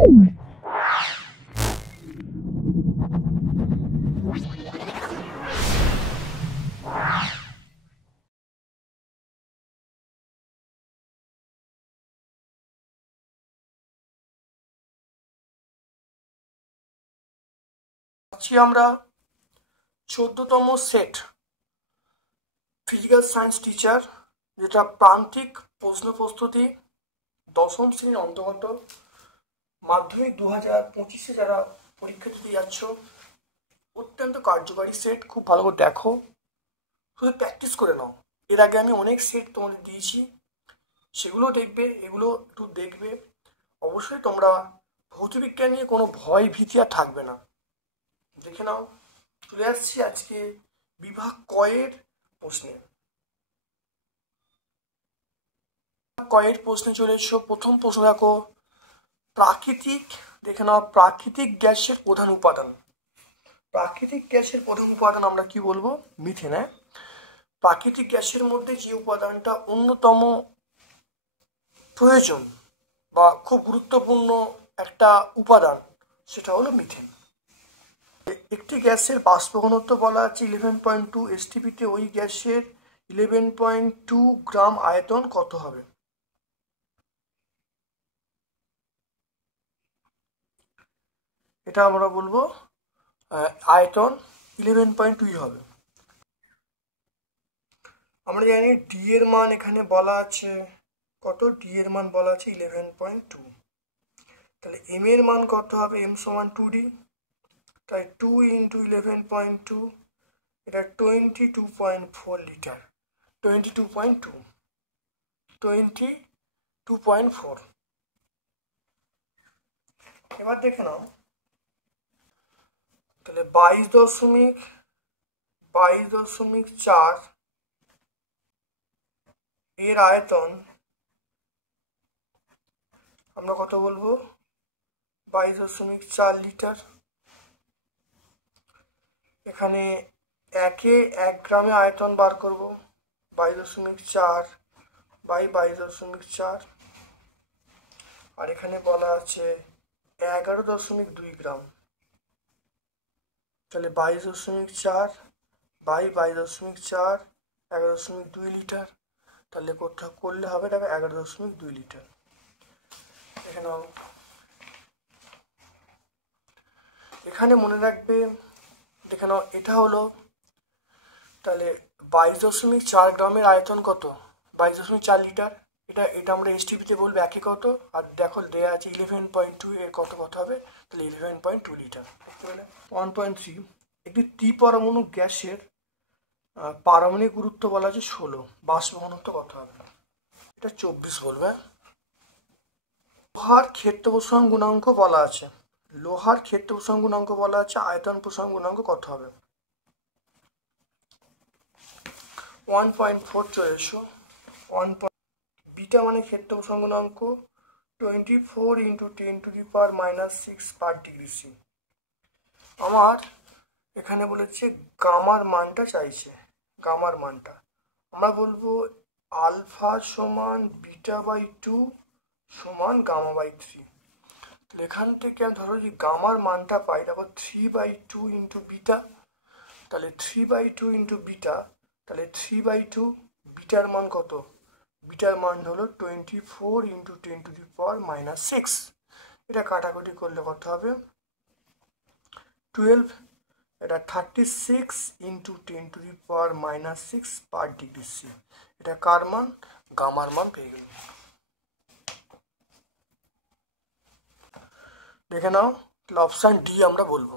আমরা 14তম set physical science teacher, যেটা প্রান্তিক প্রশ্ন প্রস্তুতি 10ম শ্রেণীর অন্তর্গত। মাধ্যমিক 2025-এ যারা পরীক্ষা দিতে যাচ্ছ, অত্যন্ত কার্যকারী সেট। খুব ভালো করে দেখো, শুধু প্র্যাকটিস করে নাও। এর আগে আমি অনেক সেট তোমাদের দিয়েছি, সেগুলো দেখবে, এগুলো একটু দেখবে। অবশ্যই তোমরা ভৌতবিজ্ঞান নিয়ে কোনো ভয় ভীতি আর থাকবে না। দেখে নাও, চলে আসছি আজকে বিভাগ কয়ের প্রশ্নে। কয়ের প্রশ্নে চলে এসো। প্রথম প্রশ্ন দেখো, প্রাকৃতিক, দেখে নাও, প্রাকৃতিক গ্যাসের প্রধান উপাদান। প্রাকৃতিক গ্যাসের প্রধান উপাদান আমরা কি বলবো? মিথেন। প্রাকৃতিক গ্যাসের মধ্যে যে উপাদানটা অন্যতম প্রয়োজন বা খুব গুরুত্বপূর্ণ একটা উপাদান, সেটা হলো মিথেন। একটি গ্যাসের বাষ্প ঘনত্ব বলা আছে 11.2 STPতে, ওই গ্যাসের 11.2 গ্রাম আয়তন কত হবে? এটা আমরা বলবো আয়তন 11.2 হবে। আমরা জানি ডি এর মান এখানে বলা আছে কত? ডি এর মান বলা আছে 11.2। তাহলে এম এর মান কত হবে? এম সমান 2D, তাই 2 × 11.2, এটা 22.4 লিটার। 22.4। এবার দেখে নাও, তাহলে 22.4 এর আয়তন আমরা কত বলবো? 22.4 লিটার। এখানে 1 গ্রামে আয়তন বার করব, 22.4 বাই 22.4, আর এখানে বলা আছে 11.2 গ্রাম। তাহলে 22.4 বাই 22.4, 11.2 লিটার। তাহলে কোথাও করলে হবে, দেখো 11.2 লিটার। এখানে মনে রাখবে, দেখে নাও, এটা হলো, তাহলে 22.4 গ্রামের আয়তন কত? 22.4 লিটার। এটা আমরা এসটিপিতে বলবো একে কত, আর দেখো দেয়া আছে 11.2, এর কত হবে? তাহলে 11.2 লিটার। 1.3, একটি ত্রিপরমাণু গ্যাসের পারমাণবিক গুরুত্ব বলা আছে 16, বাষ্প ঘনত্ব কত হবে? এটা 24 বলবে। লোহার ক্ষেত্র প্রসারণ গুণাঙ্ক বলা আছে, লোহার ক্ষেত্র প্রসারণ গুণাঙ্ক বলা আছে, আয়তন প্রসারণ গুণাঙ্ক কত হবে? 1.4 চলে এসো। বিটা মানে ক্ষেত্র প্রসারণ গুণাঙ্ক 24 × 10⁻⁻6 পার ডিগ্রি সি। আমার এখানে বলেছে গামার মানটা চাইছে। গামার মানটা আমরা বলবো আলফা সমান β/2 সমান γ/3। তাহলে এখান থেকে ধরো যে গামার মানটা পাই, দেখো 3/2 × বিটা, তাহলে 3/2 × বিটা, তাহলে 3/2, বিটার মান কত? বিটার মান হলো 24 × 10⁻⁻6। এটা কাটাকুটি করলে কত হবে? 12। এটা 36 × 10⁻⁻6 পার ডিগ্রি সি। এটা কার মান? গামার মান পেয়ে গেল। দেখে নাও, তাহলে অপশান ডি আমরা বলবো।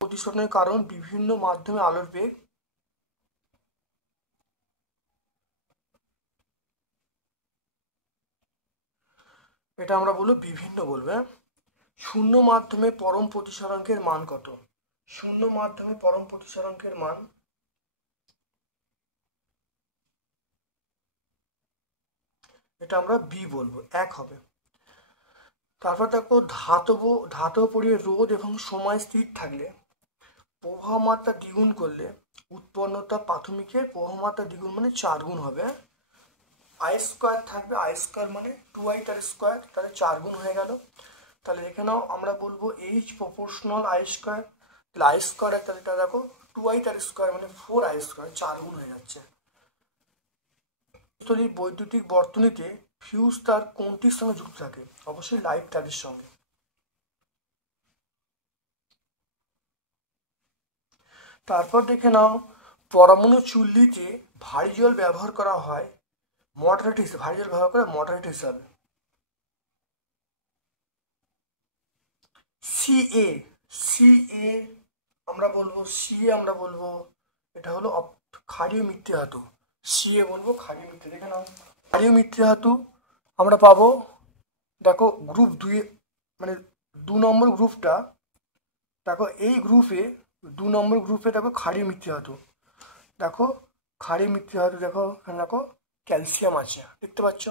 প্রতিসরণের কারণ বিভিন্ন মাধ্যমে আলোর বেগ। এটা আমরা বলবো বিভিন্ন বলবে। শূন্য মাধ্যমে পরম প্রতিসরাঙ্কের মান কত? শূন্য মাধ্যমে পরম প্রতিসরাঙ্কের মান এটা আমরা বি বলবো, 1 হবে। তারপর দেখো, ধাতব পরিবেশ রোধ এবং সময় স্থির থাকলে প্রবাহ মাত্রা দ্বিগুণ করলে উৎপন্নতা প্রাথমিকের প্রবাহ মাত্রা দ্বিগুণ মানে 4 গুণ হবে। আই স্কোয়ার থাকবে, আই স্কোয়ার মানে 2i² তাহলে 4 গুণ হয়ে গেল। তাহলে দেখে নাও আমরা বলবো এইচ প্রপোর্শনাল আই স্কোয়ার। তাহলে আই স্কোয়ার একটা এটা দেখো 2i তার স্কোয়ার মানে 4i স্কোয়ার, 4 গুণ হয়ে যাচ্ছে। বৈদ্যুতিক বর্তনীতে ফিউজ তার কোনটির সঙ্গে যুক্ত থাকে? অবশ্যই লাইভ তারের সঙ্গে। তারপর দেখে নাও পরমাণু চুল্লিতে ভারী জল ব্যবহার করা হয় মডারেট হিসেবে, ভারী জল ব্যবহার করে মডারেট হিসাবে। সিএ, সিএ আমরা বলবো, সিএ আমরা বলবো এটা হলো ক্ষারীয় মিথ্যে ধাতু। সিএ বলবো ক্ষারীয় মিথ্যে। দেখে নাও ক্ষারীয় মিথ্যে ধাতু আমরা পাবো, দেখো গ্রুপ 2 মানে 2 নম্বর গ্রুপটা, দেখো এই গ্রুপে 2 নম্বর গ্রুপে দেখো ক্ষারীয় মিথ্যে ধাতু, দেখো ক্ষারীয় মিথ্যে ধাতু, দেখো এখানে দেখো ক্যালসিয়াম আছে, দেখতে পাচ্ছ।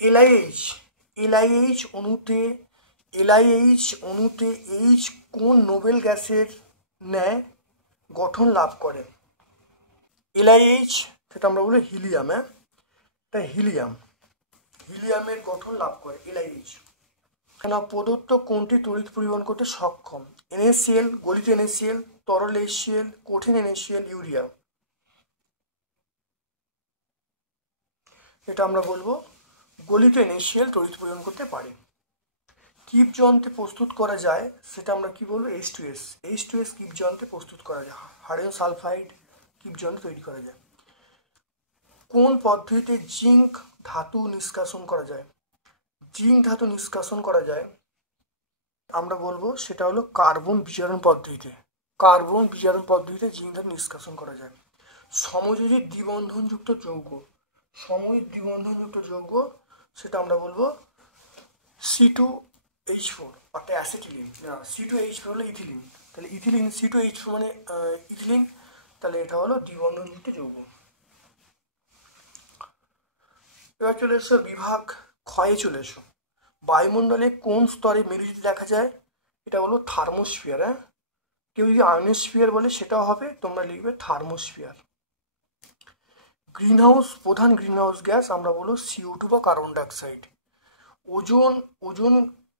এলআইএইচ, এলআইএইচ অণুতে এইচ কোন নোবেল গ্যাসের ন্যায় গঠন লাভ করে? এলআইএইচ সেটা আমরা বলি হিলিয়াম। হ্যাঁ, এটা হিলিয়ামের গঠন লাভ করে এলআইএইচ। কেন প্রদত্ত কোনটি তড়িৎ পরিবহন করতে সক্ষম? NaCl, গলিত NaCl, তরল HCl, কঠিন NaCl, ইউরিয়া। এটা আমরা বলবো গলিত NaCl তড়িৎ পরিবহন করতে পারে। কিপ যন্ত্রে প্রস্তুত করা যায় সেটা আমরা কি বলবো? H2S, H2S কিপ যন্ত্রে প্রস্তুত করা যায়। হাইড্রোজেন সালফাইড কিপ যন্ত্রে তৈরি করা যায়। কোন পদ্ধতিতে জিঙ্ক ধাতু নিষ্কাশন করা যায়? জিঙ্ক ধাতু নিষ্কাশন করা যায় আমরা বলবো সেটা হলো কার্বন বিজারণ পদ্ধতিতে। কার্বন বিজারণ পদ্ধতিতে জিঙ্ক ধাতু নিষ্কাশন করা যায়। সমযোজী দ্বিবন্ধনযুক্ত যৌগ, সমযোজী দ্বিবন্ধনযুক্ত যৌগ সেটা আমরা বলবো C2H4 অর্থাৎ অ্যাসিটিলিন। না, C2H4 হলো ইথিলিন। তাহলে ইথিলিন, C2H4 মানে ইথিলিন, তাহলে এটা হলো দ্বিবন্ধনযুক্ত যৌগ। এবার চলে এসো বিভাগ ক্ষয়ে চলে এসো। বায়ুমণ্ডলে কোন স্তরে মেরুজ্যোতি দেখা যায়? এটা হলো থার্মোস্ফিয়ার। হ্যাঁ, কেউ যদি আয়নোস্ফিয়ার বলে সেটাও হবে, তোমরা লিখবে থার্মোস্ফিয়ার। গ্রিনহাউস, প্রধান গ্রিনহাউস গ্যাস আমরা বলবো CO2 বা কার্বন ডাইঅক্সাইড। ওজোন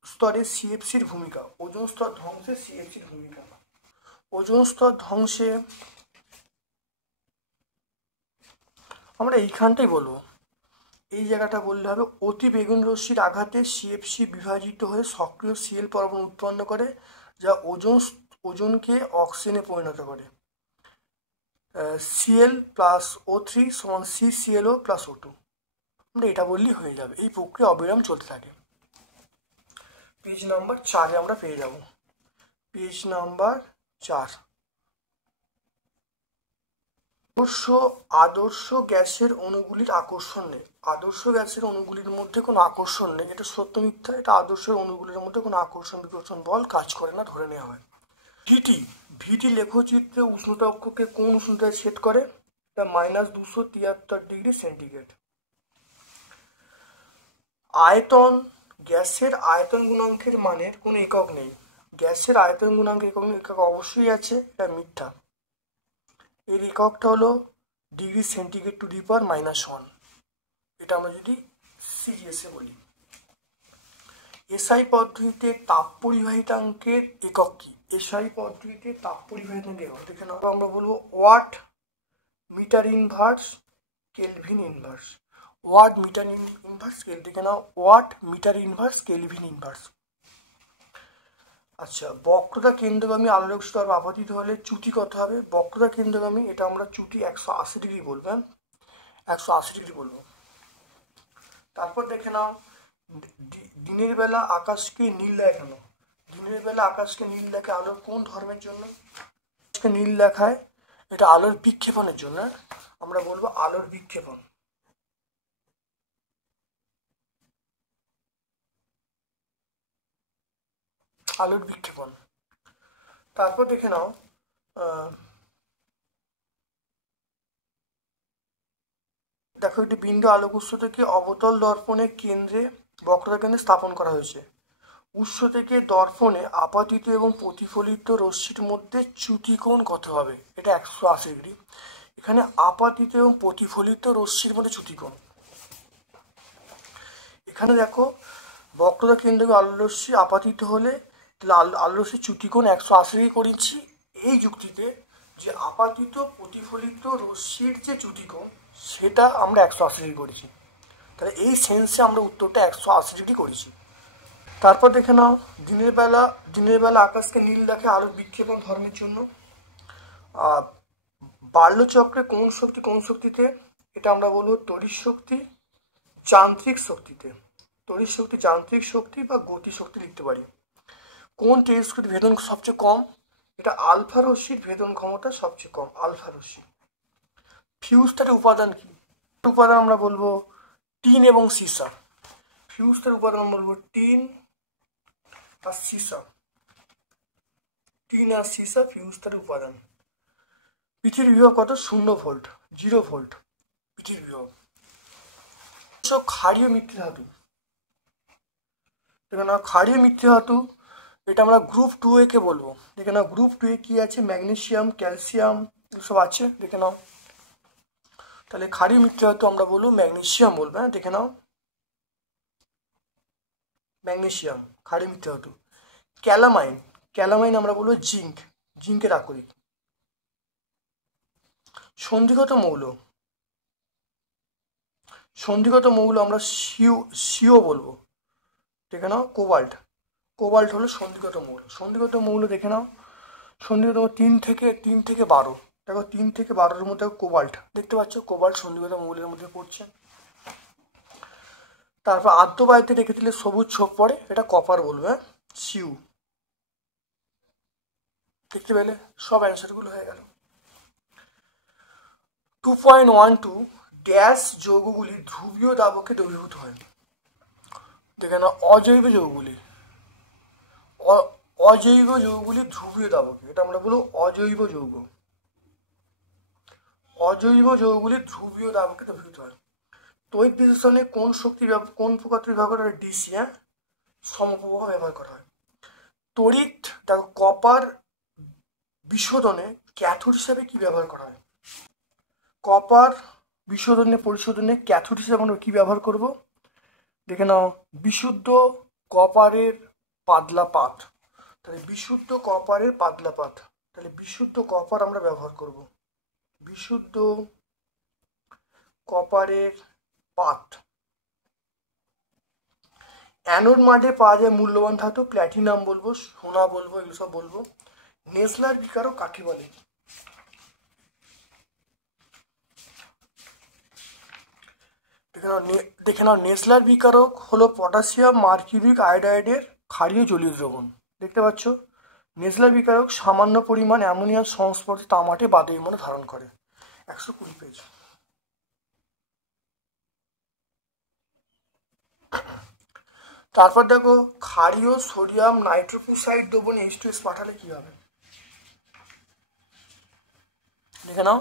স্তরে CFCর ভূমিকা, ওজোন স্তর ধ্বংসে CFCর ভূমিকা। ওজোন স্তর ধ্বংসে আমরা এইখানটাই বলবো, এই জায়গাটা বললে হবে। অতি বেগুন রশ্মির আঘাতে CFC বিভাজিত হয়ে সক্রিয় Cl পরমাণু উৎপন্ন করে, যা ওজনকে অক্সিজেনে পরিণত করে। Cl+O3 সমান CClO+O2, আমরা এটা বললেই হয়ে যাবে। এই প্রক্রিয়া অবিরাম চলতে থাকে। পেজ নাম্বার 4 আমরা পেয়ে যাব। Page number 4। আদর্শ গ্যাসের অণুগুলির আকর্ষণ নেই। আদর্শ গ্যাসের অণুগুলির মধ্যে কোনো আকর্ষণ নেই, এটা সত্য মিথ্যা? এটা আদর্শ অণুগুলির মধ্যে কোনো আকর্ষণ বিকর্ষণ বল কাজ করে না, ধরে নেওয়া হয়। ভিটি লেখচিত্রে উষ্ণতা অক্ষকে কোন উষ্ণতায় ছেদ করে? এটা -273°C। আয়তন, গ্যাসের আয়তন গুণাঙ্কের মানের কোনো একক নেই। গ্যাসের আয়তন গুণাঙ্কের একক অবশ্যই আছে, এটা মিথ্যা। এর এককটা হলো °C⁻⁻1, এটা আমরা যদি সিরিয়াসে বলি। এসআই পদ্ধতিতে তাপ পরিবাহিতাঙ্কের একক কি? এসআই পদ্ধতিতে তাপ পরিবাহিতাঙ্কের একক দেখে নাও, আমরা বলবো watt metre inverse kelvin inverse. Watt metre inverse দেখে নাও, watt metre inverse kelvin inverse. আচ্ছা, বক্রতা কেন্দ্রগামী আলোক স্তর আপতিত হলে চ্যুতি কত হবে? বক্রতা কেন্দ্রগামী এটা আমরা চ্যুতি 180° বলবো। 180° বলবো। তারপর দেখে নাও দিনের বেলা আকাশকে নীল দেখানো। দিনের বেলা আকাশকে নীল দেখে আলোর কোন ধর্মের জন্য? নীল দেখায় এটা আলোর বিক্ষেপণের জন্য। আমরা বলবো আলোর বিক্ষেপণ। আলোর বিক্ষেপণ। তারপর দেখে নাও দেখো একটি বিন্দু আলোক উৎস থেকে অবতল দর্পণের কেন্দ্রে বক্রতা কেন্দ্রে স্থাপন করা হয়েছে। উৎস থেকে দর্পণে আপাতিত এবং প্রতিফলিত রশ্মির মধ্যে চ্যুতি কোণ কত হবে? এটা 180°। এখানে আপাতিত এবং প্রতিফলিত রশ্মির মধ্যে চ্যুতিকোণ। এখানে দেখো বক্রতা কেন্দ্রকে আলোরশ্মি আপাতিত হলে তাহলে আলোরশ্মির চ্যুতিকোণ 180 ডিগ্রি করেছি। এই যুক্তিতে যে আপাতিত প্রতিফলিত রশ্মির যে চ্যুতিকোণ সেটা আমরা 180 ডিগ্রি করেছি, তাহলে এই সেন্সে আমরা উত্তরটা 180 ডিগ্রি করেছি। তারপর দেখে নাও দিনের বেলা আকাশকে নীল দেখে আলোর বিক্ষেপণ ধর্মের জন্য। বার্লো-চক্রে কোন শক্তিতে, এটা আমরা বলবো তড়িৎ শক্তি যান্ত্রিক শক্তিতে। তড়িৎ শক্তি যান্ত্রিক শক্তি বা গতি শক্তি লিখতে পারি। কোন টেলিস্কোপের ভেদন সবচেয়ে কম, এটা আলফা রশ্মির ভেদন ক্ষমতা সবচেয়ে কম, আলফা রশ্মি। ফিউজ তারের উপাদান কি, উপাদান আমরা বলবো টিন এবং সীসা। ফিউজ তারের উপাদান আমরা বলবো টিন আর সীসা। টিন আর সীসা ফিউজ তারের উপাদান। পৃথিবীর বিভব কত, 0 ভোল্ট, 0 ভোল্ট পৃথিবীর বিভব। ক্ষারীয় মিত্র ধাতু, দেখে নাও ক্ষারীয় মিত্র ধাতু, এটা আমরা গ্রুপ 2A কে বলবো। দেখে নাও গ্রুপ 2A কি আছে, ম্যাগনেসিয়াম, ক্যালসিয়াম এসব আছে, দেখে নাও। তাহলে ক্ষারীয় মিত্র ধাতু আমরা বলবো ম্যাগনেসিয়াম বলবো। হ্যাঁ দেখে নাও ম্যাগনেসিয়াম ক্ষারীয় মিত্র ধাতু। ক্যালামাইন আমরা বলবো জিঙ্কের আকরিক। সন্ধিগত মৌল আমরা সিও বলবো। দেখে নাও কোবাল্ট হলো সন্ধিগত মৌল। দেখে নাও সন্ধিগত 3 থেকে 12, দেখো 3 থেকে 12-এর মধ্যে কোবাল্ট দেখতে পাচ্ছ, কোবাল্ট সন্ধিগত মৌলের মধ্যে পড়ছে। তারপর আদ্যবায়ুতে রেখে দিলে সবুজ ছোপ পড়ে, এটা কপার বলবে। হ্যাঁ সিউ, দেখতে পেলে সব অ্যান্সারগুলো হয়ে গেল। 2.12 ড্যাশ যৌগগুলি ধ্রুবীয় দাবকে দ্রবীভূত হয়। দেখে না অজৈব যৌগগুলি ধ্রুবীয় দাবকে, এটা আমরা বলবো অজৈব যৌগগুলি ধ্রুবীয় দাবকে দ্রবীভূত হয়। তড়িৎ বিশ্লেষণে কোন প্রকার ব্যবহার করা হয়, ডিসি। হ্যাঁ সমপ্রবাহ ব্যবহার করা হয়। তড়িৎ দেখো কপার বিশোধনে ক্যাথোড হিসাবে কি ব্যবহার করা হয়, কপার পরিশোধনে ক্যাথোড হিসাবে আমরা কি ব্যবহার করব, দেখে নাও বিশুদ্ধ কপারের পাতলা পাত। তাহলে বিশুদ্ধ কপারের পাতলা পাত, তাহলে বিশুদ্ধ কপার আমরা ব্যবহার করব, বিশুদ্ধ কপারের পাত। অ্যানোড মাঠে পাওয়া যায় মূল্যবান ধাতু, প্ল্যাটিনাম বলবো, সোনা বলবো, এগুলো সব বলবো। নেসলার বিকারক কাকে বলে, দেখে নাও নেসলার বিকারক হলো পটাশিয়াম মার্কিউরিক আয়োডাইডের ক্ষারীয় জলীয় দ্রবণ। দেখতে পাচ্ছ নেসলার বিকারক সামান্য পরিমাণ অ্যামোনিয়ার সংস্পর্শে তামাটে বাদুড়ির মধ্যে ধারণ করে। 120 পেজ। তারপর দেখো ক্ষারীয় সোডিয়াম নাইট্রোফুসাইড দ্রবণে H2S পাঠালে কি হবে, দেখে নাও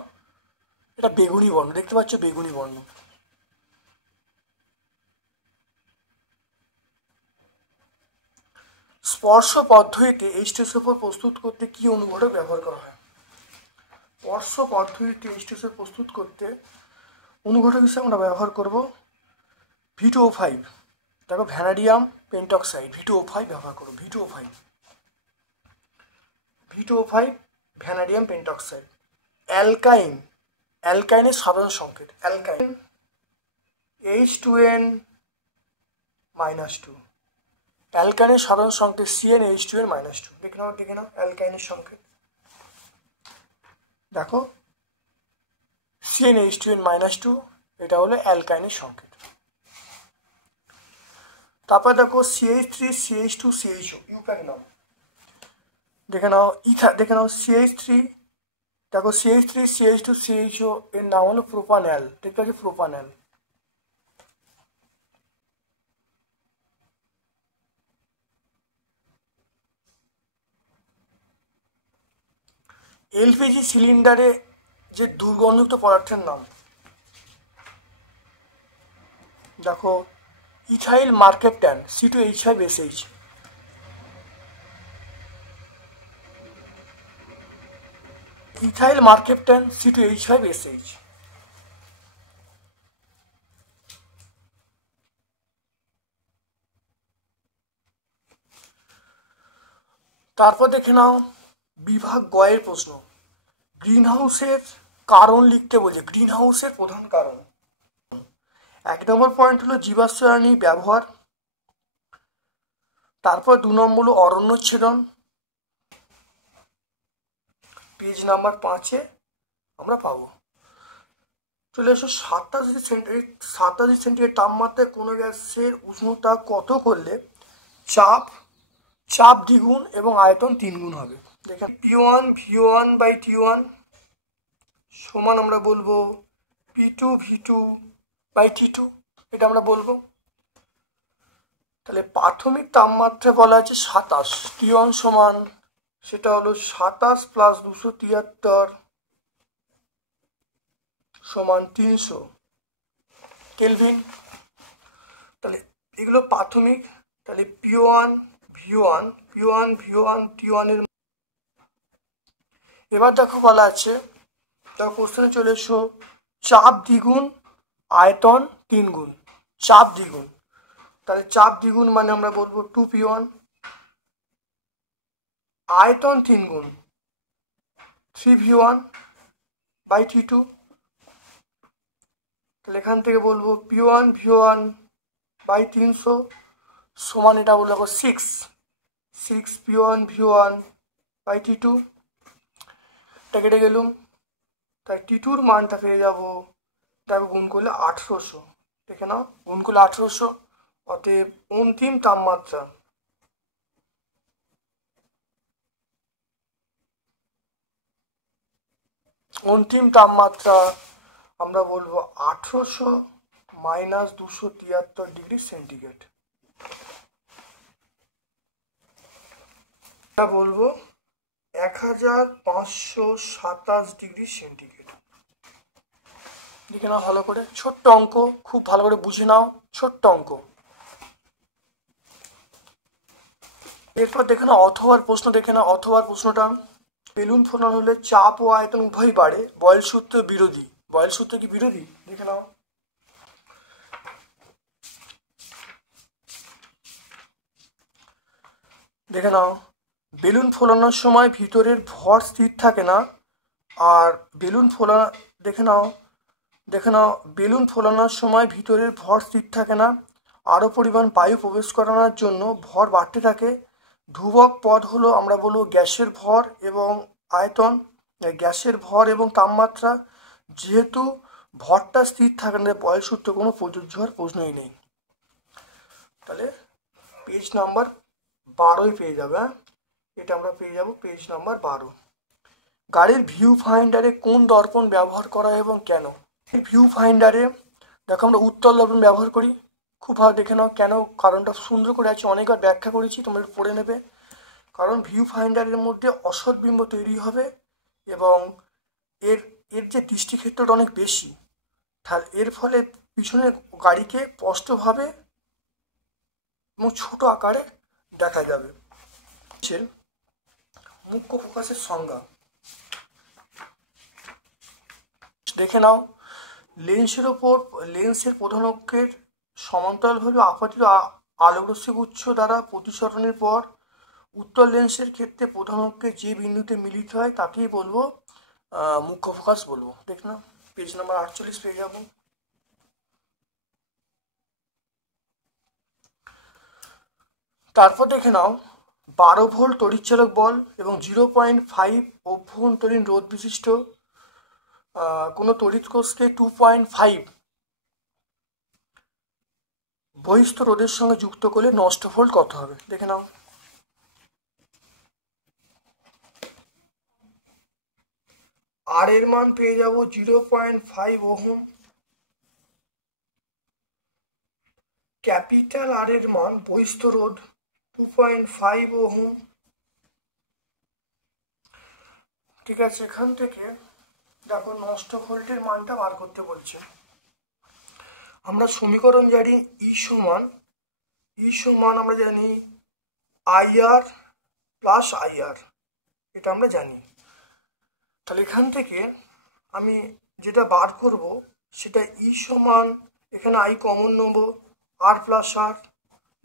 এটা বেগুনি বর্ণ, দেখতে পাচ্ছ বেগুনি বর্ণ। স্পর্শ পদ্ধতিতে H2SO4 প্রস্তুত করতে কি অনুঘটক ব্যবহার করা হয়, স্পর্শ পদ্ধতিতে H2SO4 প্রস্তুত করতে অনুঘটক হিসেবে আমরা ব্যবহার করব V2O5। দেখো ভ্যানাডিয়াম পেন্টক্সাইড V2O5 ব্যবহার করো, V2O5 ভ্যানাডিয়াম পেন্টক্সাইড। অ্যালকাইনের সাধারণ সংকেত, অ্যালকাইন H2N-2, অ্যালকাইনের সাধারণ সংকেত CnH2n-2। দেখে নাও অ্যালকাইনের সংকেত, দেখো CnH2n-2, এটা হলো অ্যালকাইনের সংকেত। তারপর দেখো CH3CH2CHO ইউপ্যাক নাম, দেখে নাও CH3, দেখো CH3CH2CHO এর নাম হলো প্রোপানল, দেখতে পাচ্ছি প্রোপানল। এলপিজি সিলিন্ডারে যে দুর্গন্ধযুক্ত পদার্থের নাম, দেখো ইথাইল মার্কেপট্যান C2H5SH। Ethyl মার্কেপটান C2H5SH। তারপর দেখে নাও বিভাগ গয়ের প্রশ্ন, গ্রিন হাউসের কারণ লিখতে বলছে, গ্রিন হাউসের প্রধান কারণ। 1 নম্বর পয়েন্ট হলো জীবাশ্ম জ্বালানি ব্যবহার, তারপর 2 নম্বর হলো অরণ্যচ্ছেদন, পেজ নাম্বার 5-এ আমরা পাবো। চলে এসো 87 সেন্টিগ্রেড তাপমাত্রায় কোনো গ্যাসের উষ্ণতা কত করলে চাপ দ্বিগুণ এবং আয়তন 3 গুণ হবে। দেখেন P1 V1 বাই T1 সমান আমরা বলবো P2 V2 বাই T2, এটা আমরা বলবো। তাহলে প্রাথমিক তাপমাত্রা বলা আছে 27, T1 সমান সেটা হলো 27 প্লাস 273 সমান 300 কেলভিন। তাহলে এগুলো প্রাথমিক। তাহলে P1 V1 T1 এর। এবার দেখো বলা আছে, দেখো কোশ্চেনে চলে এসো, চাপ দ্বিগুণ আয়তন 3 গুণ, চাপ দ্বিগুণ। তাহলে চাপ দ্বিগুণ মানে আমরা বলবো 2P1, আয়তন 3 গুণ 3V1 বাই T2। তাহলে এখান থেকে বলবো P1 V1 বাই 300 সমান এটা বলবো 6 P1 V1 বাই T2। এটা কেটে গেলুম, তাই T2-র মানটা পেয়ে যাবো, তাকে গুণ করলে 1800। দেখে নাও গুণ করলে 1800, অতএব অন্তিম তাপমাত্রা আমরা বলবো 1800 মাইনাস 273 ডিগ্রি সেন্টিগ্রেড। এটা বলবো 1527 ডিগ্রি সেন্টিগ্রেড। দেখে নাও ভালো করে, ছোট্ট অঙ্ক, খুব ভালো করে বুঝে নাও, ছোট্ট অঙ্ক। এরপর দেখে নাও অথবার প্রশ্ন, দেখে নাও অথবার প্রশ্নটা, বেলুন ফোলানো হলে চাপ ও আয়তন উভয়ই বাড়ে, বয়েল সূত্র বিরোধী। বয়েল সূত্র কি বিরোধী? দেখে নাও। দেখে নাও বেলুন ফোলানোর সময় ভিতরের ভর স্থির থাকে না, আর বেলুন ফোলানো, দেখে নাও বেলুন ফোলানোর সময় ভিতরের ভর স্থির থাকে না, আরও পরিমাণ বায়ু প্রবেশ করানোর জন্য ভর বাড়তে থাকে। ধ্রুবক পদ হলো আমরা বলবো গ্যাসের ভর এবং আয়তন, গ্যাসের ভর এবং তাপমাত্রা। যেহেতু ভরটা স্থির থাকে না, বয়েল সূত্র কোনো প্রযোজ্য হওয়ার প্রশ্নই নেই। তাহলে পেজ নাম্বার 12 পেয়ে যাবে। হ্যাঁ, এটা আমরা পেয়ে যাব পেজ নাম্বার 12। গাড়ির ভিউ ফাইন্ডারে কোন দর্পণ ব্যবহার করা এবং কেন? এই ভিউ ফাইন্ডারে দেখো আমরা উত্তল দর্পণ ব্যবহার করি, খুব ভালো দেখে নাও কেন, কারণটা সুন্দর করে আছে, অনেকবার ব্যাখ্যা করেছি, তোমরা পড়ে নেবে। কারণ ভিউ ফাইন্ডারের মধ্যে অসৎ বিম্ব তৈরি হবে এবং এর যে দৃষ্টিক্ষেত্রটা অনেক বেশি, তাহলে এর ফলে পিছনের গাড়িকে স্পষ্টভাবে এবং ছোট আকারে দেখা যাবে। মুখ্য ফোকাসের সংজ্ঞা দেখে নাও, লেন্সের প্রধান অক্ষের সমান্তরালভাবে আপতিত আলোকরশ্মি গুচ্ছ দ্বারা প্রতিসরণের পর উত্তল লেন্সের ক্ষেত্রে প্রধান অক্ষে যে বিন্দুতে মিলিত হয় তাকেই বলবো মুখ্য ফোকাস বলবো। দেখ না পেজ নাম্বার 48 পেয়ে যাবো। তারপর দেখে নাও 12 ভোল্ট তড়িৎচালক বল এবং 0.5 অভ্যন্তরীণ রোধ বিশিষ্ট কোনো তড়িৎ কোষকে 2.5 বহিস্থ রোধের সঙ্গে যুক্ত করলে নষ্ট ভোল্ট কত হবে? দেখে নাও। আর এর মান পেয়ে যাব 0.5 ওহম। ক্যাপিটাল আর এর মান বহিস্থ রোধ 2.5 ওহম। ঠিক আছে, এখান থেকে দেখো নষ্ট ভোল্টের মানটা বার করতে বলছে। আমরা সমীকরণ জানি ই সমান আমরা জানি IR প্লাস IR, এটা আমরা জানি। তাহলে এখান থেকে আমি যেটা বার করব সেটা ই সমান, এখানে আই কমন নেব, আর প্লাস আর।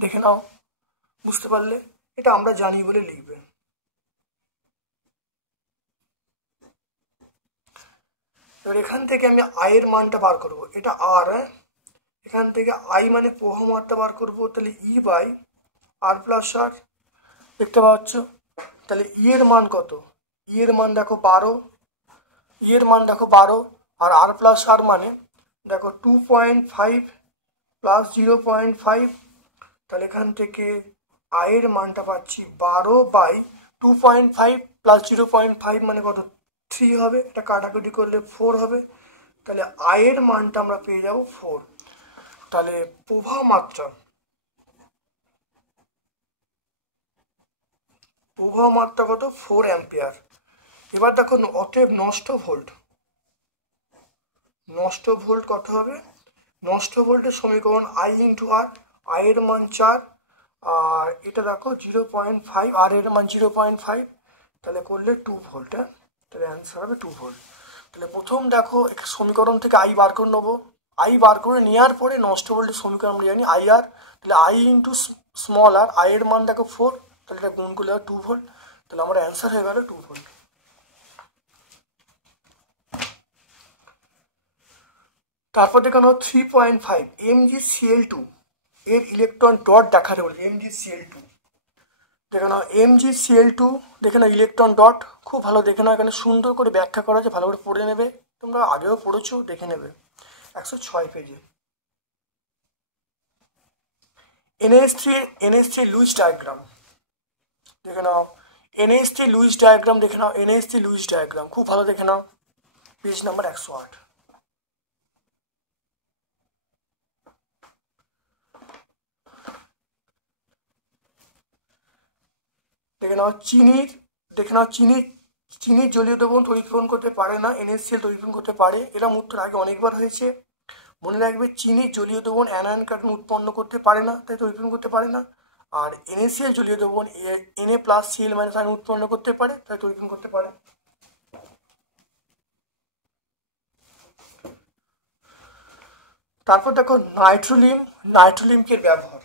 দেখে নাও, বুঝতে পারলে? এটা আমরা জানি বলে লিখবে। এবার এখান থেকে আমি আয়ের মানটা বার করব, এটা আর, এখান থেকে আই মানে প্রবাহ মাত্রা বার করব, তাহলে ই বাই আর প্লাস আর। দেখতে পাচ্ছ? তাহলে ই এর মান কত? ই এর মান দেখো 12, ই এর মান দেখো 12, আর প্লাস আর মানে দেখো 2.5 প্লাস 0.5। তাহলে এখান থেকে আয়ের মানটা পাচ্ছি 12 বাই 2.5 প্লাস 0.5 মানে কত? 3 হবে। এটা কাটাকুটি করলে 4 হবে। তাহলে আয়ের মানটা আমরা পেয়ে যাব 4। তাহলে প্রবাহ মাত্রা কত? 4 অ্যাম্পিয়ার। এবার দেখো অতএব নষ্ট ভোল্ট কত হবে? নষ্ট ভোল্টের সমীকরণ আই ইন্টু আর, আয়ের মান 4 আর এটা দেখো 0.5, আর এর মান 0.5, তাহলে করলে 2 ভোল্ট। হ্যাঁ, তাহলে অ্যান্সার হবে 2 ভোল্ট। তাহলে প্রথম দেখো সমীকরণ থেকে আই বার করে নেবো। আই বার করে নেওয়ার পরে নষ্ট ভোল্টের সমীকরণ আমরা জানি আই আর, তাহলে আই ইন্টু স্মল আর, আয়ের মান দেখো 4, তাহলে এটা গুণ করলে 2 ভোল্ট। তাহলে আমার অ্যান্সার হয়ে গেল 2 ভোল্ট। তারপর দেখানো 3.5 MgCl2 এর ইলেকট্রন ডট দেখাতে বলে। MgCl2 দেখে নাও, MgCl2 দেখে নাও ইলেকট্রন ডট, খুব ভালো দেখে নাও, এখানে সুন্দর করে ব্যাখ্যা করা আছে, ভালো করে পড়ে নেবে। তোমরা আগেও পড়েছো, দেখে নেবে 106 পেজে। NH3 লুইস ডায়াগ্রাম দেখে নাও, NH3 লুইস ডায়াগ্রাম দেখে নাও, NH3 লুইস ডায়াগ্রাম খুব ভালো দেখে নাও, পেজ নাম্বার 108। দেখে নাও চিনির জলীয় দ্রবণ তড়িৎকরণ করতে পারে না, NaCl তড়িৎকরণ করতে পারে। এরকম উত্তর আগে অনেকবার হয়েছে, মনে রাখবে। চিনির জলীয় দ্রবণ অ্যানায়ন কার্বন উৎপন্ন করতে পারে না, তাই তড়িৎকরণ করতে পারে না। আর NaCl জলীয় দ্রবণ Na+Cl আয়ন উৎপন্ন করতে পারে, তাই তড়িৎকরণ করতে পারে। তারপর দেখো নাইট্রোলিমকে ব্যবহার।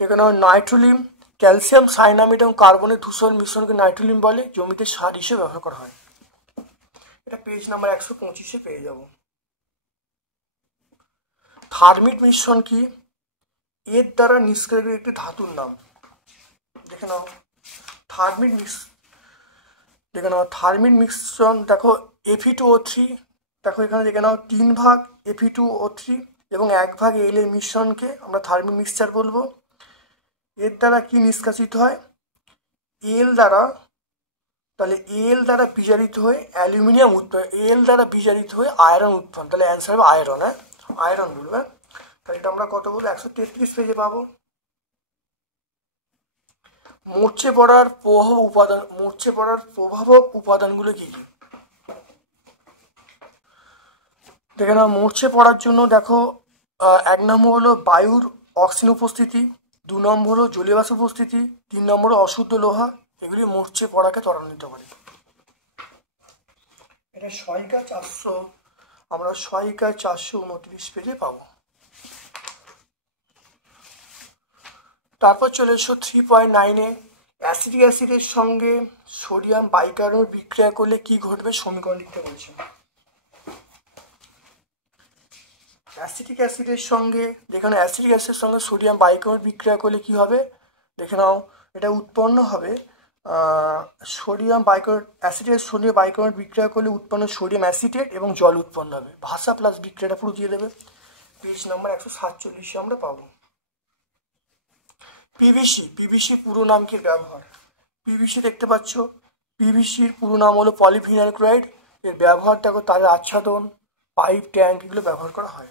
এখানে নাইট্রোলিম ক্যালসিয়াম সাইনামেট এবং কার্বনের ধূসর মিশ্রণকে নাইট্রোলিম বলে, জমিতে সার হিসেবে ব্যবহার করা হয়। এটা পেজ নাম্বার 125-এ পেয়ে যাব। থার্মিট মিশ্রণ কি? এর দ্বারা নিষ্ক্রিয় একটি ধাতুর নাম। দেখে নাও থার্মিট মিশ্রণ দেখো Fe2O3, দেখো এখানে দেখে নাও 3 ভাগ Fe2O3 এবং 1 ভাগ এল এর মিশ্রণকে আমরা থার্মিট মিক্সচার বলবো। এর দ্বারা কি নিষ্কাশিত হয়? এল দ্বারা বিজারিত হয়ে অ্যালুমিনিয়াম উৎপন্ন, এল দ্বারা বিজারিত হয়ে আয়রন উৎপন্ন। তাহলে অ্যান্সার হবে আয়রন। হ্যাঁ, আয়রন বলবে। তাহলে এটা আমরা কত বলবো? 133 পেজে পাবো। মরচে পড়ার প্রভাবক উপাদানগুলো কি কি? দেখে নাও, মরচে পড়ার জন্য দেখো 1 নম্বর হলো বায়ুর অক্সিজেন উপস্থিতি, 2 নম্বর হলো জলীয় বাষ্প উপস্থিতি, 3 নম্বর অশুদ্ধ লোহা। এগুলি মরচে পড়াকে ত্বরান্বিত করে। এটা আমরা সহায়িকা 429 পেজে পাবো। তারপর চলে এসো 3.9-এ অ্যাসিটিক অ্যাসিডের সঙ্গে সোডিয়াম বাইকার্বনেট বিক্রিয়া করলে কি ঘটবে? সমীকরণ লিখতে বলছে। অ্যাসিটিক অ্যাসিডের সঙ্গে সোডিয়াম বাইকার্বনেট বিক্রিয়া করলে কি হবে? দেখে নাও, এটা উৎপন্ন হবে সোডিয়াম বাইকার্বনেট বিক্রিয়া করলে উৎপন্ন সোডিয়াম অ্যাসিটেট এবং জল উৎপন্ন হবে। ভাষা প্লাস বিক্রিয়াটা পুরো দিয়ে দেবে। পেজ নাম্বার 147-এ আমরা পাবো। পিভিসি পুরো নাম কি? ব্যবহার। পিভিসি দেখতে পাচ্ছ, পিভিসির পুরো নাম হলো পলিভিনাইল ক্লোরাইড। এর ব্যবহার দেখো, তারের আচ্ছাদন, পাইপ, ট্যাঙ্ক এগুলো ব্যবহার করা হয়।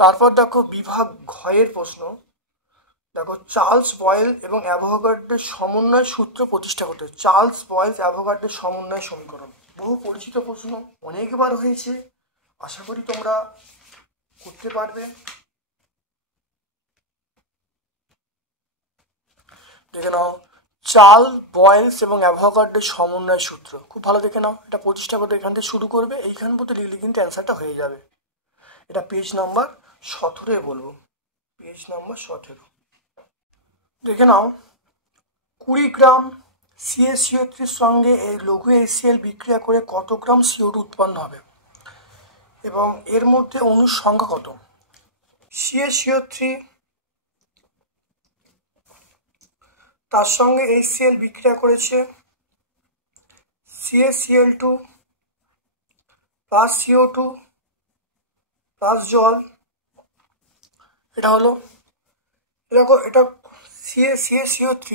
তারপর দেখো বিভাগ ঘয়ের প্রশ্ন। দেখো, চার্লস বয়েল এবং অ্যাভোগাড্রোর সমন্বয় সূত্র প্রতিষ্ঠা করতে। চার্লস বয়েল অ্যাভোগাড্রোর সমন্বয় সমীকরণ, বহু পরিচিত প্রশ্ন, অনেকবার হয়েছে, আশা করি তোমরা করতে পারবে। দেখে নাও, চার্লস বয়েলস এবং অ্যাভোগাড্রোর সমন্বয় সূত্র, খুব ভালো দেখে নাও। এটা প্রতিষ্ঠা করতে এখান থেকে শুরু করবে, এইখান পর্যন্ত লিখলে কিন্তু অ্যান্সারটা হয়ে যাবে। এটা পেজ নাম্বার 17 বলবো, পেজ নাম্বার 17। দেখে নাও, 20 গ্রাম CaCO3 সঙ্গে এই লঘু HCl বিক্রিয়া করে কত গ্রাম CO2 উৎপন্ন হবে এবং এর মধ্যে অণুর সংখ্যা কত? CaCO3 তার সঙ্গে HCl বিক্রিয়া করেছে, CaCl2 প্লাস CO2 প্লাস জল, এটা হলো, দেখো এটা CaCO3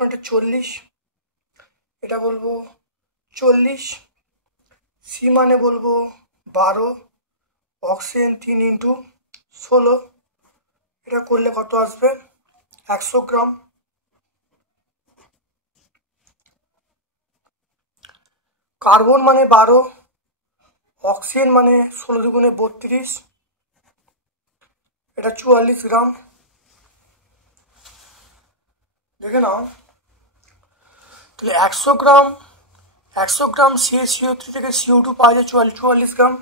মানে 40, এটা বলবো 40, C মানে বলবো 12, অক্সিজেন 3 × 16, এটা করলে কত আসবে? 100 গ্রাম। কার্বন মানে 12, অক্সিজেন মানে 16 × 32, এটা 44 গ্রাম। দেখে নাও, তাহলে 100 গ্রাম CaCO3 থেকে CO2 পাওয়া যায় 44 গ্রাম।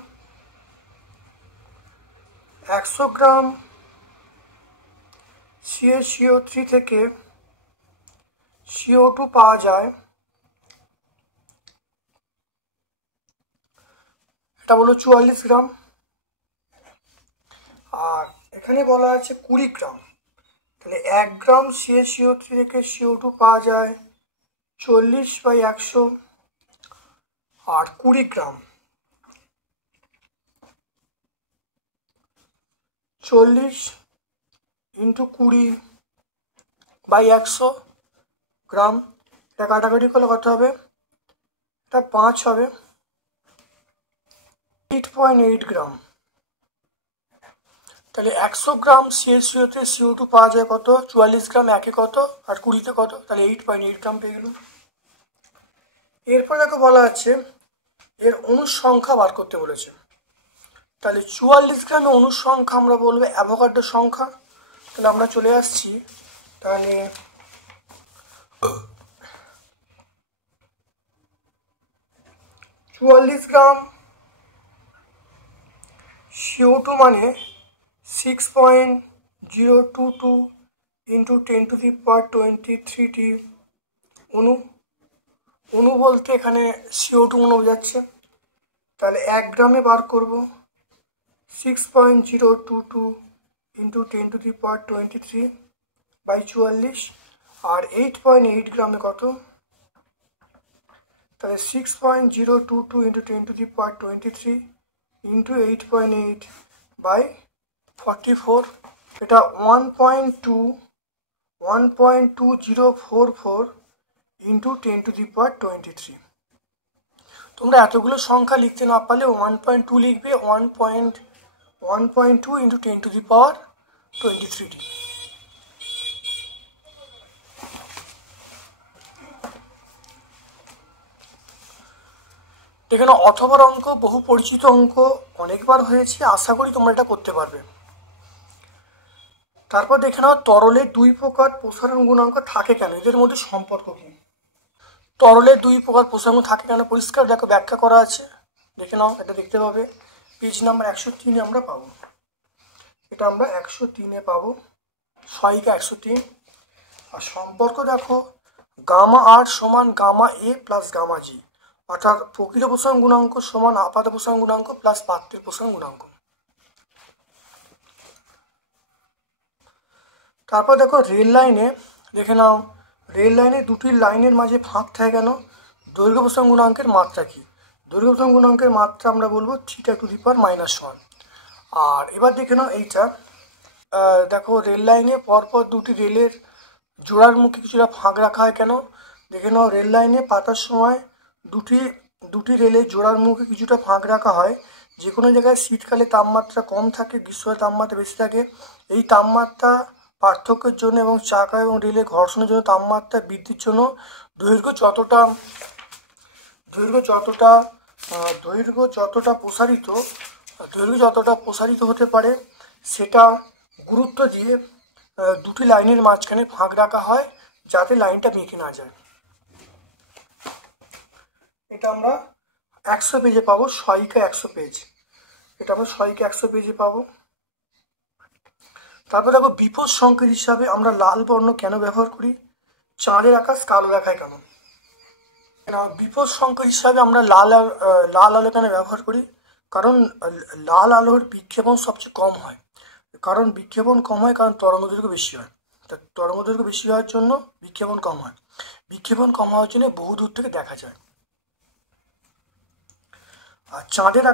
100 গ্রাম CaCO3 থেকে CO2 পাওয়া যায়, এটা বলো 44 গ্রাম। আর এখানে বলা আছে 20 গ্রাম, তাহলে 1 গ্রাম CaCO3 থেকে CO2 পাওয়া যায় 40/100, আর 20 গ্রাম 40 × 20/100 গ্রাম, এটা কাটাকাটি করলে কত হবে? এটা 5 হবে, 8.8 গ্রাম। তাহলে 100 গ্রাম CaCO3 CO2 পাওয়া যায় কত? 44 গ্রাম, একে কত আর 20তে কত? তাহলে 8.8 গ্রাম পেয়ে গেল। এরপর দেখো বলা আছে এর অণুর সংখ্যা বার করতে বলেছে। তাহলে 44 গ্রামে অণুর সংখ্যা আমরা বলবো অ্যাভোগাড্রোর সংখ্যা। তাহলে আমরা চলে আসছি, তাহলে 44 গ্রাম CO2 মানে 6.022 × 10⁻23টি অণু। অণু বলতে এখানে CO2 অণু বোঝাচ্ছে। তাহলে 1 গ্রামে বার করব 6.022 × 10⁻23/44, আর 8.8 গ্রামে কত? তাহলে 6.022 × 10⁻23 × 8.8/44, এটা 1.2044 × 10⁻23। তোমরা এতগুলো সংখ্যা লিখতে না পারলে 1.2 লিখবে, 1.2 × 10⁻23। এখানে অথবার অঙ্ক, বহু পরিচিত অঙ্ক, অনেকবার হয়েছে, আশা করি তোমরা এটা করতে পারবে। তারপর দেখে নাও, তরলে 2 প্রকার প্রসারণ গুণাঙ্ক থাকে কেন, এদের মধ্যে সম্পর্ক কি? তরলে 2 প্রকার প্রসারণ থাকে কেন পরিষ্কার দেখো, ব্যাখ্যা করা আছে, দেখে নাও। এটা দেখতে পাবে পেজ নাম্বার 103 আমরা পাবো, এটা আমরা 103-এ পাবো, 6 × 103। আর সম্পর্ক দেখো, γR সমান γA প্লাস γG, অর্থাৎ প্রকৃত প্রসারণ গুণাঙ্ক সমান আপাত প্রসারণ গুণাঙ্ক প্লাস পাত্রের প্রসারণ গুণাঙ্ক। তারপর দেখো রেল লাইনে, দেখে নাও, রেল লাইনে দুটি লাইনের মাঝে ফাঁক থাকে কেন? দৈর্ঘ্য প্রসারণ গুণাঙ্কের মাত্রা কি? দৈর্ঘ্য প্রসারণ গুণাঙ্কের মাত্রা আমরা বলবো θ⁻⁻1। আর এবার দেখে নাও এইটা, দেখো রেল লাইনে পরপর দুটি রেলের জোড়ার মুখে কিছুটা ফাঁক রাখা হয় কেন? দেখে নাও, রেল লাইনে পাতার সময় দুটি রেলের জোড়ার মুখে কিছুটা ফাঁক রাখা হয়। যে কোনো জায়গায় শীতকালে তাপমাত্রা কম থাকে, গ্রীষ্মকালে তাপমাত্রা বেশি থাকে। এই তাপমাত্রা পার্থক্যের জন্য এবং চাকা এবং রেলে ঘর্ষণের জন্য তাপমাত্রা বৃদ্ধির জন্য দৈর্ঘ্য যতটা প্রসারিত হতে পারে সেটা গুরুত্ব দিয়ে দুটি লাইনের মাঝখানে ফাঁক রাখা হয় যাতে লাইনটা বেঁকে না যায়। এটা আমরা 100 পেজে পাবো, সহায়িকা 100 পেজ। এটা আমরা সহায়িকা 100 পেজে পাবো। তারপর দেখো বিপদ সংকেত হিসাবে আমরা লাল বর্ণ কেন ব্যবহার করি? চাঁদের আকাশ কালো দেখায় কেন? বিপদ সংকেত হিসাবে আমরা লাল আলো কেন ব্যবহার করি? কারণ লাল আলোর বিক্ষেপণ সবচেয়ে কম হয়। কারণ তরঙ্গ দৈর্ঘ্য বেশি হয়। তা তরঙ্গ দৈর্ঘ্য বেশি হওয়ার জন্য বিক্ষেপণ কম হয়। বিক্ষেপণ কম হওয়ার জন্য বহু দূর থেকে দেখা যায়। আর চাঁদের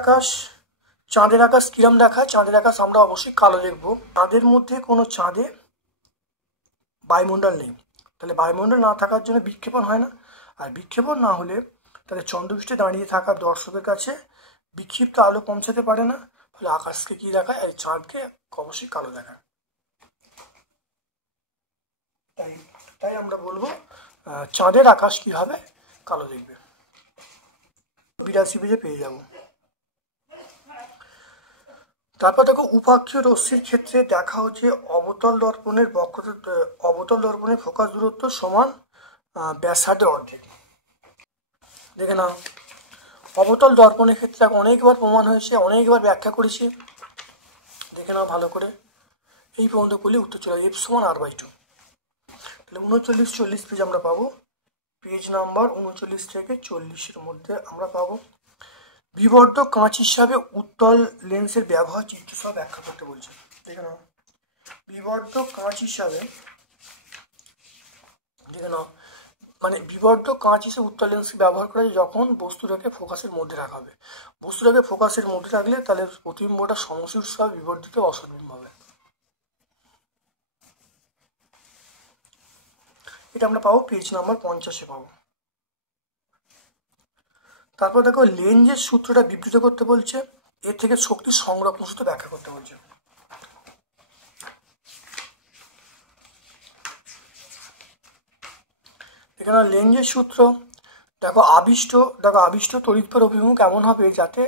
আকাশ কিরম দেখায়? চাঁদের আকাশ আমরা অবশ্যই কালো দেখবো। তাদের মধ্যে কোনো চাঁদে বায়ুমণ্ডল নেই, তাহলে বায়ুমণ্ডল না থাকার জন্য বিক্ষেপণ হয় না। আর বিক্ষেপণ না হলে তাহলে চন্দ্রপৃষ্ঠে দাঁড়িয়ে থাকা দর্শকের কাছে বিক্ষিপ্ত আলো পৌঁছাতে পারে না, ফলে আকাশকে কি দেখায়? এই চাঁদকে অবশ্যই কালো দেখায়। তাই আমরা বলবো চাঁদের আকাশ কি হবে? কালো দেখবে। 82 পেজে পেয়ে যাব। তারপর দেখো উপাক্ষীয় রশ্মির ক্ষেত্রে দেখা হচ্ছে অবতল দর্পণের ফোকাস দূরত্ব সমান ব্যাসার্ধের অর্ধেক। দেখে নাও, অবতল দর্পণের ক্ষেত্রে অনেকবার প্রমাণ হয়েছে, অনেকবার ব্যাখ্যা করেছি। দেখে নাও ভালো করে। এই পর্যন্ত করলে উত্তর চলে যাবে F=r/2। তাহলে 39-40 পেজ আমরা পাবো। পেজ নাম্বার 39 থেকে 40-এর মধ্যে আমরা পাবো। বিবর্ধক কাঁচ হিসাবে উত্তল লেন্সের ব্যবহার চিত্র সহ ব্যাখ্যা করতে বলছে। দেখে নাও, বিবর্ধক কাঁচ হিসাবে উত্তল লেন্স ব্যবহার করা যায় যখন বস্তুটাকে ফোকাসের মধ্যে রাখা হবে। বস্তুটাকে ফোকাসের মধ্যে রাখলে তাহলে প্রতিবিম্বটা সমশীর্ষভাবে বিবর্ধিত অসৎবিম্ব হবে। এটা আমরা পাবো পেজ নাম্বার 50-এ পাবো। তারপর দেখো লেন্সের সূত্রটা বিবৃত করতে বলছে, এর থেকে শক্তি সংরক্ষণ সূত্র ব্যাখ্যা করতে বলছে। এখানে লেন্সের সূত্র দেখো আবিষ্ট তড়িৎপথ অভিমুখ এমন হবে যাতে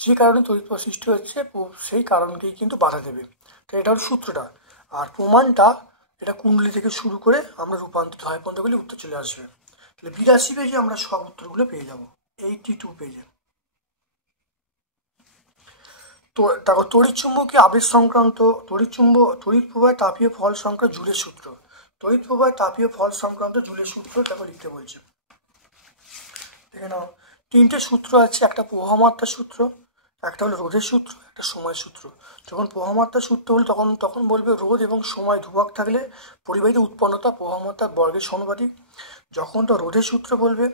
যে কারণে তড়িৎপথ সৃষ্টি হচ্ছে সেই কারণকেই কিন্তু বাধা দেবে। তো এটা হলো সূত্রটা। আর প্রমাণটা এটা কুণ্ডলী থেকে শুরু করে আমরা রূপান্তরিত হয় পর্যন্ত গেলে উত্তর চলে আসবে। তাহলে 82 পেজে আমরা সব উত্তরগুলো পেয়ে যাব। 82 পেজে তো দেখো তড়িৎচুম্বকীয় আবেশ সংক্রান্ত তড়িৎ প্রবাহ তাপীয় ফল সংক্রান্ত জুলের সূত্র। তড়িৎ প্রবাহ তাপীয় ফল সংক্রান্ত জুলের সূত্র দেখো লিখতে বলছে। দেখে নাও, 3টে সূত্র আছে। একটা প্রবাহমাত্রার সূত্র, একটা হলো রোধের সূত্র, একটা সময় সূত্র। যখন প্রবাহমাত্রার সূত্র বলি তখন বলবে রোধ এবং সময় ধ্রুবক থাকলে পরিবাহিত উৎপন্নতা প্রবাহমাত্রার বর্গের সমানুপাতিক। যখন তো রোধের সূত্র বলবে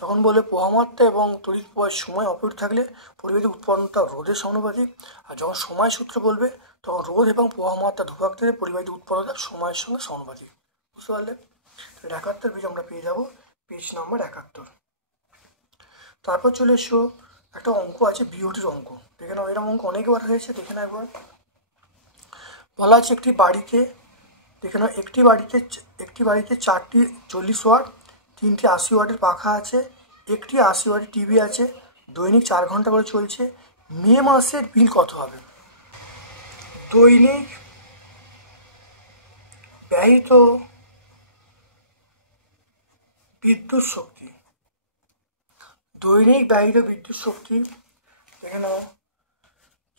তখন বলবে প্রবাহমাত্রা এবং তড়িৎ প্রবাহের সময় অপরিত থাকলে পরিবাহিত উৎপন্নতা রোধের সমানুপাতিক। আর যখন সময় সূত্র বলবে তখন রোধ এবং প্রবাহমাত্রা ধ্রুবক থাকলে পরিবাহিত উৎপন্নতা সময়ের সঙ্গে সমানুপাতিক। বুঝতে পারলে? 71 পেজ আমরা পেয়ে যাব, পেজ নাম্বার 71। তারপর চলে এসো, একটা অঙ্ক আছে বিওটির অঙ্ক। দেখে নাও, এরকম অঙ্ক অনেকবার হয়েছে, দেখে নাও একবার। বলা আছে একটি বাড়িতে 4টি 40 ওয়াট, 3টি 80 ওয়াটের পাখা আছে, একটি 80 ওয়াটের টিভি আছে, দৈনিক 4 ঘন্টা করে চলছে। মে মাসের বিল কত হবে? দৈনিক ব্যয়িত বিদ্যুৎ শক্তি দেখে নাও,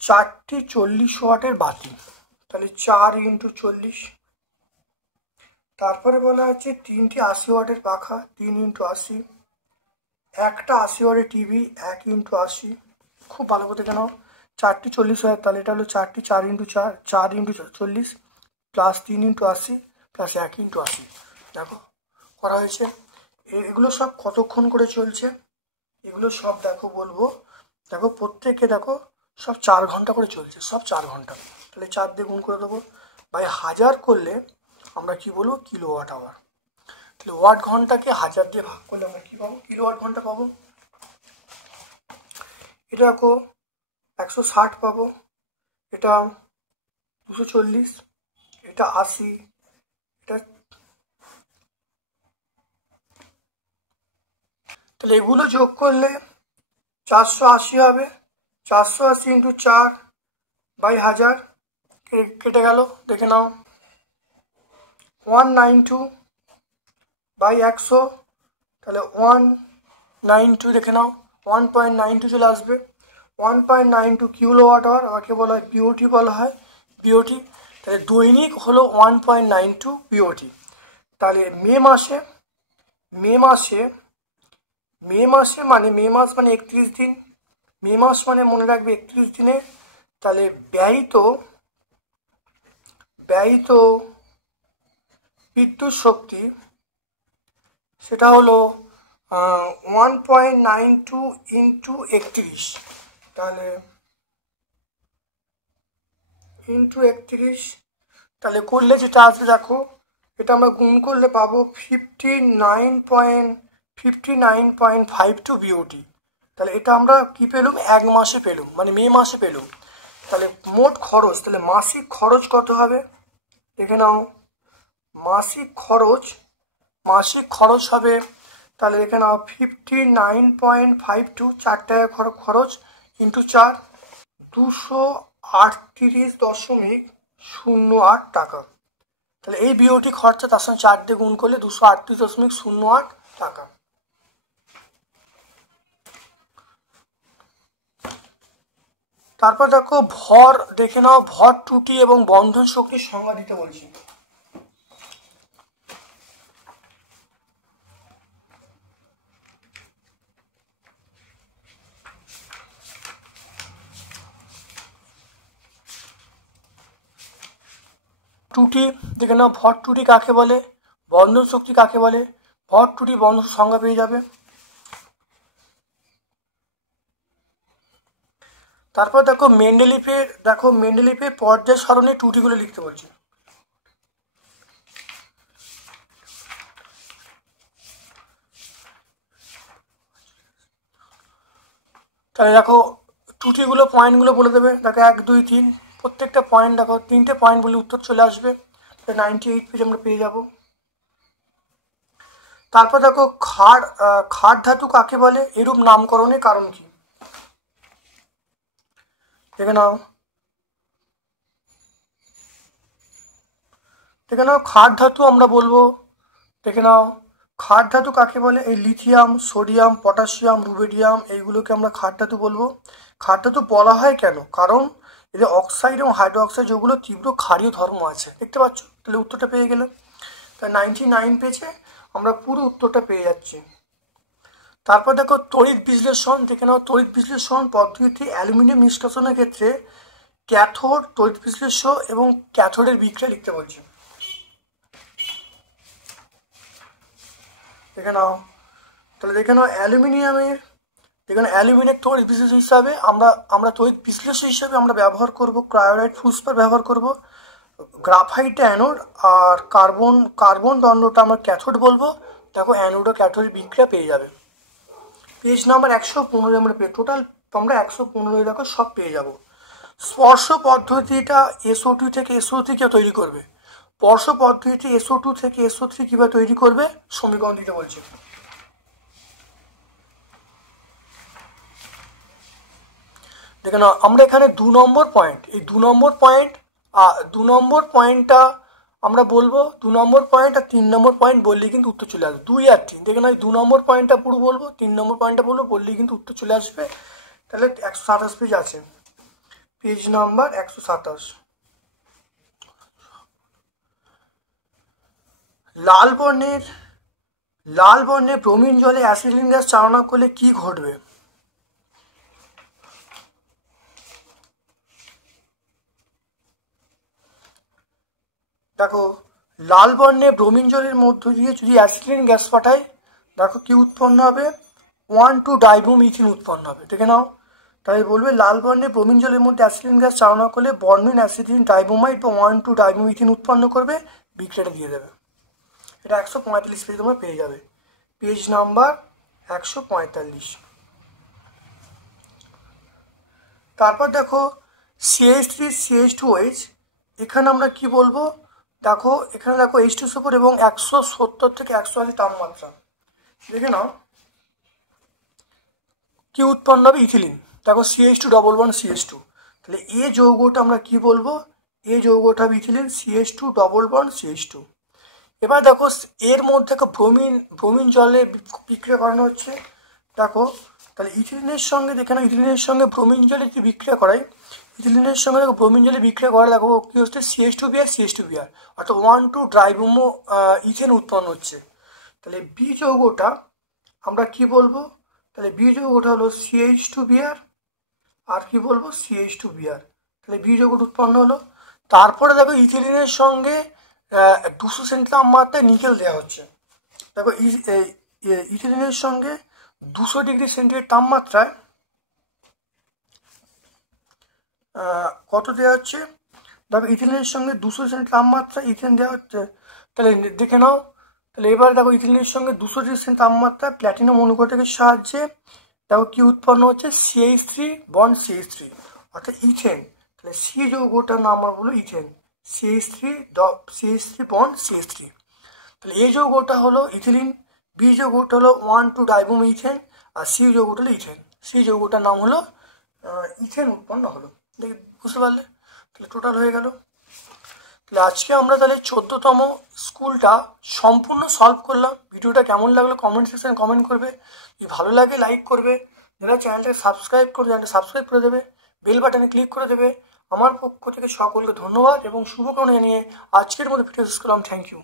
4টি 40 ওয়াটের বাতি, তাহলে 4 × 40। তারপরে বলা আছে 3টি 80 ওয়াটের পাখা, 3 × 80, একটা 80 ওয়াটের টিভি, 1 × 80। খুব ভালো করে দেখে নাও, 4টি 40 ওয়াট, তাহলে এটা হলো 4টি 4 × 4 × 40 প্লাস 3 × 80 প্লাস 1 × 80। দেখো করা হয়েছে। এগুলো সব কতক্ষণ করে চলছে এগুলো সব দেখো বলবো। দেখো প্রত্যেকে দেখো সব 4 ঘন্টা করে চলছে, সব 4 ঘন্টা। তাহলে 4 দিয়ে গুণ করে দেবো, বাই 1000 করলে আমরা কি বলবো? Kilowatt hour. তাহলে ওয়াট ঘন্টাকে 1000 দিয়ে ভাগ করলে আমরা কি পাবো? কিলোওয়াট ঘন্টা পাবো। এটা দেখো 160 পাবো, এটা 240, এটা 80, এটা তাহলে এগুলো যোগ করলে 480 হবে। 480 ইন্টু 4/1000 কেটে গেল, দেখে নাও। 192/100, তাহলে 192 দেখে নাও, 1.92 চলে আসবে। 1.92 কিলোওয়াট আওয়ার, আমাকে বলা হয় পিওটি বলা হয়, পিওটি। তাহলে দৈনিক হলো 1.92 পিওটি। তাহলে মে মাসে মানে 31 দিন, মে মাস মানে মনে রাখবে 31 দিনে। তাহলে ব্যয়িত বিদ্যুৎ শক্তি সেটা হলো 1.92 ইন্টু 31, তাহলে ইন্টু 31, তাহলে করলে যেটা আসবে দেখো, এটা আমরা গুণ করলে পাবো 59.52 বিওটি। তাহলে এটা আমরা কি পেলুম, এক মাসে পেলুম, মানে মে মাসে পেলুম। তাহলে মোট খরচ, তাহলে মাসিক খরচ কত হবে দেখে নাও। মাসিক খরচ হবে, তাহলে দেখে নাও 59.52, 4 টাকা খরচ ইন্টু 4, 238.08 টাকা। তাহলে এই বিওটি খরচা তার সঙ্গে 4 দিয়ে গুণ করলে 238.08 টাকা। তারপর দেখো ভর, দেখে নাও ভর ত্রুটি এবং বন্ধন শক্তির সংজ্ঞা দিতে বলছি। ত্রুটি দেখে নাও, ভর ত্রুটি কাকে বলে, বন্ধন শক্তি কাকে বলে। ভর ত্রুটি বন্ধন সংজ্ঞা পেয়ে যাবে। তারপর দেখো মেন্ডেলিফের পর্যায় সারণী ত্রুটিগুলো লিখতে বলছি। তাহলে দেখো ত্রুটিগুলো পয়েন্টগুলো বলে দেবে, দেখো 1 2 3, প্রত্যেকটা পয়েন্ট দেখো 3টে পয়েন্ট বলে উত্তর চলে আসবে। 98 পেজ আমরা পেয়ে যাব। তারপর দেখো ক্ষার ধাতু কাকে বলে, এরূপ নামকরণের কারণ কি দেখে নাও। ক্ষার ধাতু আমরা বলবো, দেখে নাও ক্ষার ধাতু কাকে বলে, এই লিথিয়াম, সোডিয়াম, পটাশিয়াম, রুবেডিয়াম, এইগুলোকে আমরা ক্ষার ধাতু বলবো। ক্ষার ধাতু বলা হয় কেন, কারণ এদের অক্সাইড এবং হাইড্রোক্সাইড যেগুলো তীব্র ক্ষারীয় ধর্ম আছে, দেখতে পাচ্ছ। তাহলে উত্তরটা পেয়ে গেলে, তাই 99 পেজে আমরা পুরো উত্তরটা পেয়ে যাচ্ছি। তারপর দেখো তড়িৎ বিশ্লেষণ, দেখে নাও তড়িৎ বিশ্লেষণ পদ্ধতি অ্যালুমিনিয়াম নিষ্কাশনের ক্ষেত্রে ক্যাথোড, তড়িৎ বিশ্লেষ্য এবং ক্যাথোডের বিক্রিয়া লিখতে বলছি। দেখে নাও, তাহলে দেখে নাও অ্যালুমিনিয়ামের তড়িৎ বিশ্লেষ্য হিসাবে আমরা তড়িৎ বিশ্লেষ্য হিসাবে আমরা ব্যবহার করব ক্রায়োলাইট ফুসপার ব্যবহার করব, গ্রাফাইট অ্যানোড, আর কার্বন দণ্ডটা আমরা ক্যাথোড বলবো। দেখো অ্যানোড ও ক্যাথোডের বিক্রিয়া পেয়ে যাবে। পেজ নাম্বার 115 আমরা টোটাল আমরা 115 দেখো সব পেয়ে যাব। স্পর্শ পদ্ধতিটা SO2 থেকে SO3 কে তৈরি করবে, স্পর্শ পদ্ধতিটি SO2 থেকে SO3 কিভাবে তৈরি করবে সমীকরণ দিতে বলছে। দেখে নাও আমরা এখানে 2 নম্বর পয়েন্ট, এই 2 নম্বর পয়েন্টটা আমরা বলবো, 2 নম্বর পয়েন্ট আর 3 নম্বর পয়েন্ট বললেই কিন্তু উত্তর চলে আসবে। 2 আর 3, দেখে নাও 2 নম্বর পয়েন্টটা পুরো বলবো, 3 নম্বর পয়েন্টটা বললেই কিন্তু উত্তর চলে আসবে। তাহলে 127 পেজ আছে, পেজ নাম্বার 127। লাল বর্ণের ব্রোমিন জলে অ্যাসিলিন গ্যাস চালনা করলে কি ঘটবে। দেখো লাল বর্ণের ব্রোমিন জলের মধ্য দিয়ে যদি অ্যাসিলিন গ্যাস পাঠায়, দেখো কি উৎপন্ন হবে, 1,2-ডাইব্রোমিথেন উৎপন্ন হবে। দেখে নাও, তাই বলবে লাল বর্ণের ব্রোমিন জলের মধ্যে অ্যাসিলিন গ্যাস চালনা করলে বর্ণিন অ্যাসিডিন ডাইব্রোমাইট বা 1,2-ডাইব্রোমিথেন উৎপন্ন করবে, বিক্রিয়াটা দিয়ে দেবে। এটা 145 পেজ তোমরা পেয়ে যাবে, পেজ নাম্বার 145। তারপর দেখো CH3 CH2OH, এখানে আমরা কি বলবো, দেখো এখানে দেখো H2SO4 এবং 170 থেকে 180 তাপমাত্রা, দেখে নাও কি উৎপন্ন হবে? ইথিলিন। দেখো CH2 ডবল বন্ড CH2, তাহলে এ যৌগটা আমরা কি বলবো? এ যৌগটা হবে ethylene CH2 double bond CH2। এবার দেখো এর মধ্যে ব্রোমিন জলে বিক্রিয়া করানো হচ্ছে। দেখো তাহলে ইথিলিনের সঙ্গে দেখে নাও, ইথিলিনের সঙ্গে ব্রোমিন জলে যদি বিক্রিয়া করাই, ইথিলিনের সঙ্গে দেখো ব্রোমিন জলে বিক্রিয়া করা, দেখো কি হচ্ছে? CH2Br অর্থাৎ 1,2 ড্রাইব্রোমো ইথেন উৎপন্ন হচ্ছে। তাহলে বি যৌগটা আমরা কি বলবো? তাহলে বি যৌগটা হলো CH2Br, আর কি বলবো? CH2Br। তাহলে বি যৌগটা উৎপন্ন হলো। তারপরে দেখো ইথিলিনের সঙ্গে 200 সেন্টি তাপমাত্রায় নিকেল দেওয়া হচ্ছে। দেখো ইথিলিনের সঙ্গে 200 ডিগ্রি সেন্টিগ্রেড তাপমাত্রায় কত দেওয়া হচ্ছে? দেখো ইথিলিনের সঙ্গে 200 সেন্টি তাপমাত্রায় ইথেন দেওয়া হচ্ছে। তাহলে দেখে নাও, তাহলে এবার দেখো ইথিলিনের সঙ্গে 200 ডিগ্রি সেন্টি তাপমাত্রায় প্ল্যাটিনাম অনুঘটকের সাহায্যে দেখো কি উৎপন্ন হচ্ছে? CH3 বন্ড CH3 অর্থাৎ ইথেন। তাহলে সি যৌগটার নাম আমরা বলবো ইথেন, CH3 বন্ড CH3। তাহলে এই যৌগটা হলো ইথিলিন, বি যৌগটা হলো 1,2 ডাইব্রোমো ইথেন, আর সি যৌগটা হলো ইথেন। সি যৌগটার নাম হলো ইথেন উৎপন্ন হলো। দেখি বুঝতে পারলে? তাহলে টোটাল হয়ে গেল। তাহলে আজকে আমরা তাহলে 14তম স্কুলটা সম্পূর্ণ সলভ করলাম। ভিডিওটা কেমন লাগলো কমেন্ট সেকশনে কমেন্ট করবে, যদি ভালো লাগে লাইক করবে, যারা চ্যানেলটাকে সাবস্ক্রাইব করে চ্যানেলটা সাবস্ক্রাইব করে দেবে, বেল বাটনে ক্লিক করে দেবে। আমার পক্ষ থেকে সকলকে ধন্যবাদ এবং শুভকামনা জানিয়ে আজকের মতো ভিডিও শেষ করলাম। Thank you.